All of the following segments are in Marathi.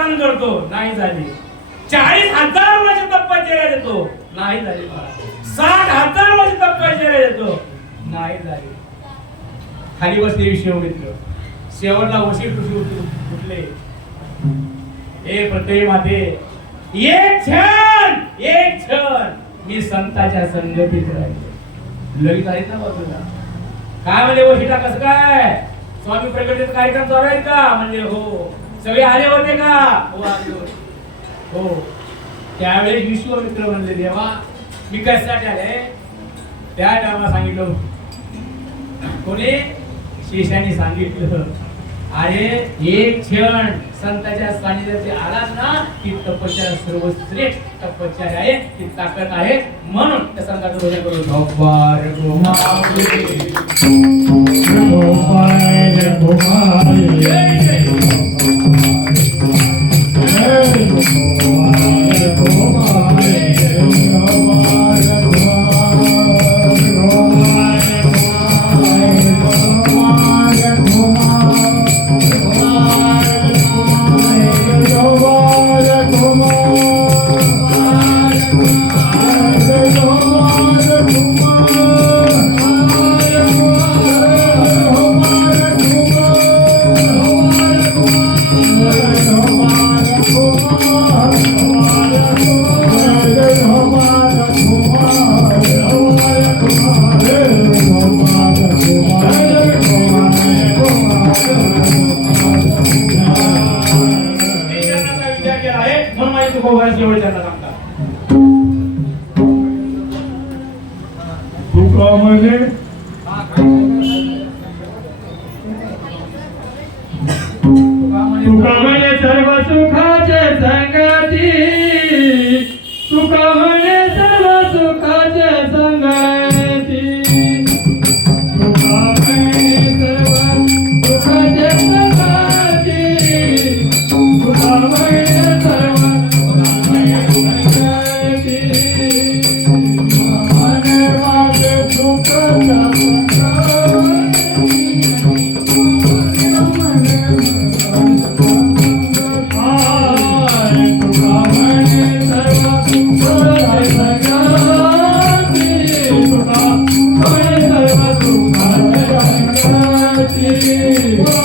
दान करतो नाही झाली. चाळीस हजार वर्ष तपश्चर्या देतो नाही झाली. साठ हजार वर्ष तपश्चर्या देतो नाही झाली. खाली बसले शिवमित्र शेवटला वशील ऋषी उठले. ए प्रत्येक माते एक क्षण एक क्षण मी संताच्या संगतीत राहिले. लगेच आहेत ना बाजूला? काय म्हणजे वशिला कसं काय? स्वामी प्रकटीचा कार्यक्रम चालू आहेत का? म्हणजे हो. सगळे आले होते का? हो आले हो. त्यावेळेस विश्वमित्र म्हणले देवा मी कशासाठी आले? त्या टायमा सांगितलं कोणी? शेषाने सांगितलं. अरे एक क्षण संताच्या सानिध्याचे आलास ना ती तपस्या सर्वश्रेष्ठ तपस्या आहे ती ताकद आहे म्हणून त्या संताचं भजन करू भगवान गोमाते. जय माझी तुकोबाची एवढे सांगतात तुका म्हणे तुका म्हणे सर्व सुखाचे संगती. तुका Thank you.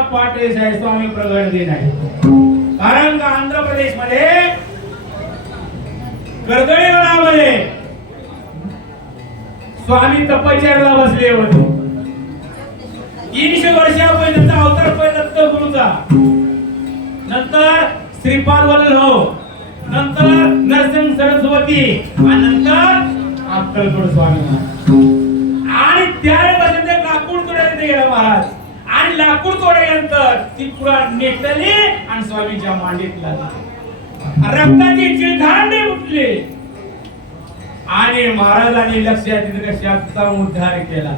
तुझ्या पाठीस आहे स्वामी प्रगट दिन आहे कारण का आंध्र प्रदेशमध्ये कर्दळीवनामध्ये स्वामी तपचारला बसले होते. तीनशे वर्षापर्यंत अवतार पर्यंत गुरुचा. नंतर श्रीपाद वल्लभ नंतर नरसिंह सरस्वती आणि नंतर अक्कलकोट स्वामी आणि त्यावेळेपासून ते लाकूड तोडायला गेला महाराज. लाकूड तोड्यानंतर ती पुरा नेटली आणि स्वामीच्या मांडीत लागली. रक्ताची चिळधांडे उठले. आणि महाराजांनी लक्षात कशाचा उद्धार केला.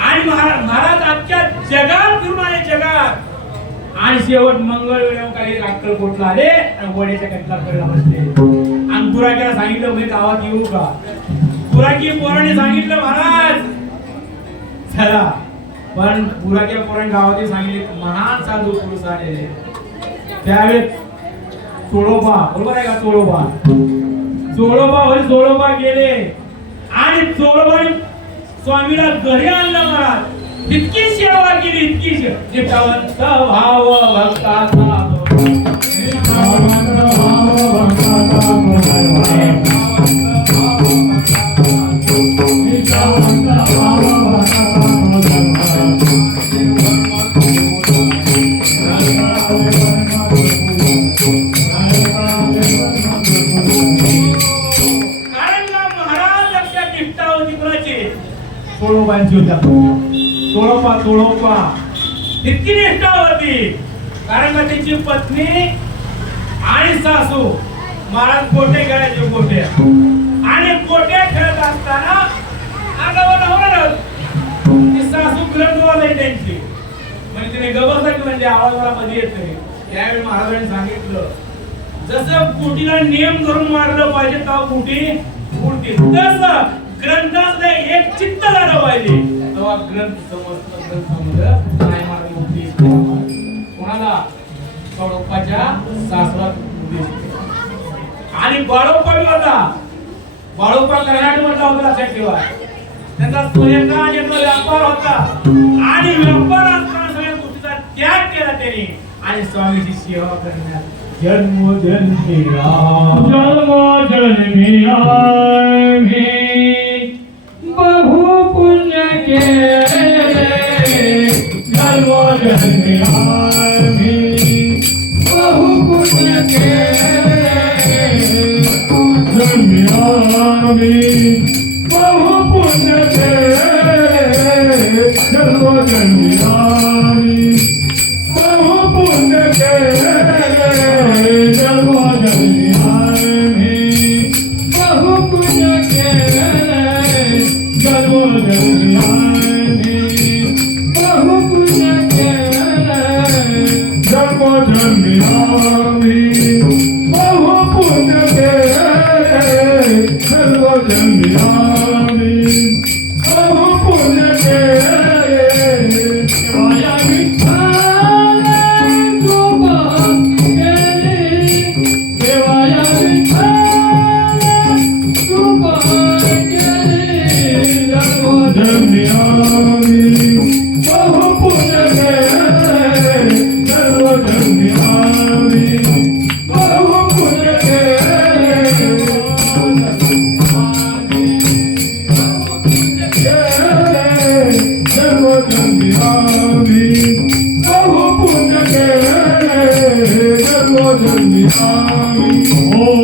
आणि महाराज महाराज जगात दुर्माने जगात. आणि शेवट मंगळ वेळेवर काही अक्कलकोटला आले आणि वड्याच्या कटला करायला बसले आणि बुराकीला सांगितलं म्हणजे गावात येऊ का? बुराकी पोराने सांगितलं महाराज चला. पण बुराक्या पुरण गावाने सांगितले महान साधू पुरुष आलेले त्यावेळेस चोळोबा बरोबर आहे का चोळोबा? चोळोबा वरी चोळोबा गेले आणि चोळोबा स्वामीला घरी आणलं महाराज. इतकी सेवा केली इतकी सेवा भाव भक्ताचा तोळोपांची होत्या तोळोपा तोळोपा इतकी निष्ठा होती. कारण का त्याची पत्नी आणि सासू महाराज गोटे खेळायचे कोटे आणि कोटे खेळत असताना अंगावर नवरा ती सासू ग्रंथवाला आहे त्यांची. म्हणजे तिने गबसाची म्हणजे आवाज मला मध्ये येत नाही. त्यावेळी महाराजांनी सांगितलं जसं कुटीला नियम करून मारलं पाहिजे तेव्हा कुटी उडते तसं ग्रंथातलं एक चित्त झालं पाहिजे तेव्हा ग्रंथ समजत ग्रंथ समजलं नाही मारली उडते कोणाला कडोप्पाच्या सासरा आणि बाळोप्पा बी होता. बाळोप्पा कर्नाटक मधला होता लक्षात ठेवा त्यांचा सोयंका आणि तो व्यापार होता. आणि व्यापार असताना सगळ्या गोष्टीचा त्याग केला त्याने. आणि स्वामीची सेवा करण्यात जन्म जन्मी जन्म जन्मी प्रभु पुण्य के जन्म जन्मी आम्ही पुण्य के जन्मी आम्ही पुण्य के जन्म जन्मी प्रभु पुण्य के केले जन्म जन्मी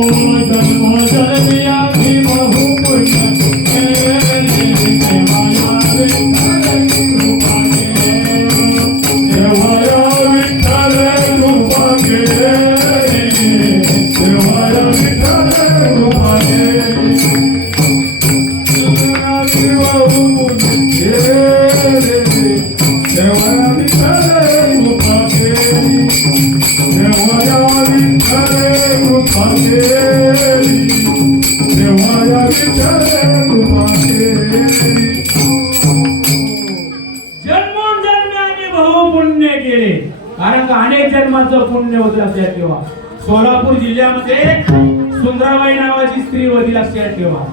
पुण्य बहुपुण्य केले. कारण का अनेक जन्माचं पुण्य होत लक्षात ठेवा. सोलापूर जिल्ह्यामध्ये सुंदराबाई नावाची स्त्री होती लक्षात ठेवा.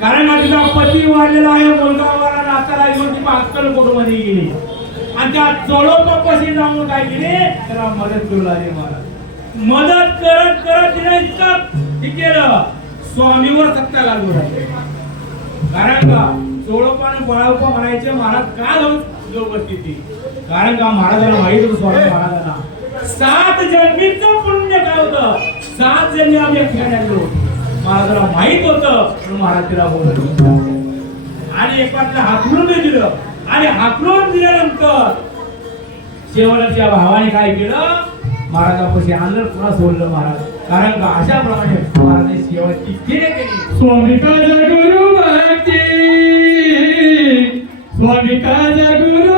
कारण का तिचा पती वाढलेला आहे मुलगा नाताला घेऊन ती पाचकल कुटुंबामध्ये गेली. आणि त्या चोळोपाशी जाऊन काय केले? त्याला मदत करू लागली मला मदत करत करत तिने इतकं हे केलं. स्वामीवर सत्ता लागू राहिले कारण का चोळोपा आणि बळावपा म्हणायचे महाराज का जाऊन योगस्थिती कारण का महाराजांना माहीत होतं स्वामी महाराजांना? सात जन्मीच पुण्य काय होत? सात जन्मी आम्ही ठिकाणी आलो महाराजांना माहीत होत म्हणून महाराज तिला बोलत आणि एकातलं हाकलून दिलं. आणि हाकलून दिल्यानंतर शेवटच्या भावाने काय केलं? महाराजापाशी आणलं पुन्हा सोडलं महाराज. कारण का अशा प्रमाणे महाराजांनी शेवटची केली. स्वामी का गुरु स्वामी का गुरु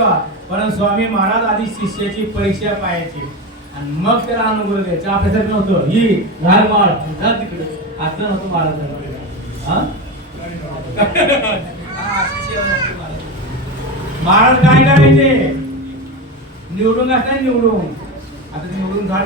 तुझं परंतु स्वामी महाराज आधी शिष्याची परीक्षा पाहायची. आणि मग त्याला अनुभव द्यायचा. आपल्यासाठी नव्हतं. ही घाल माळ जा तिकडे. असं नव्हतं महाराज हा? महाराज काय करायचे निवडून असतात निवडून. आता निवडून झाड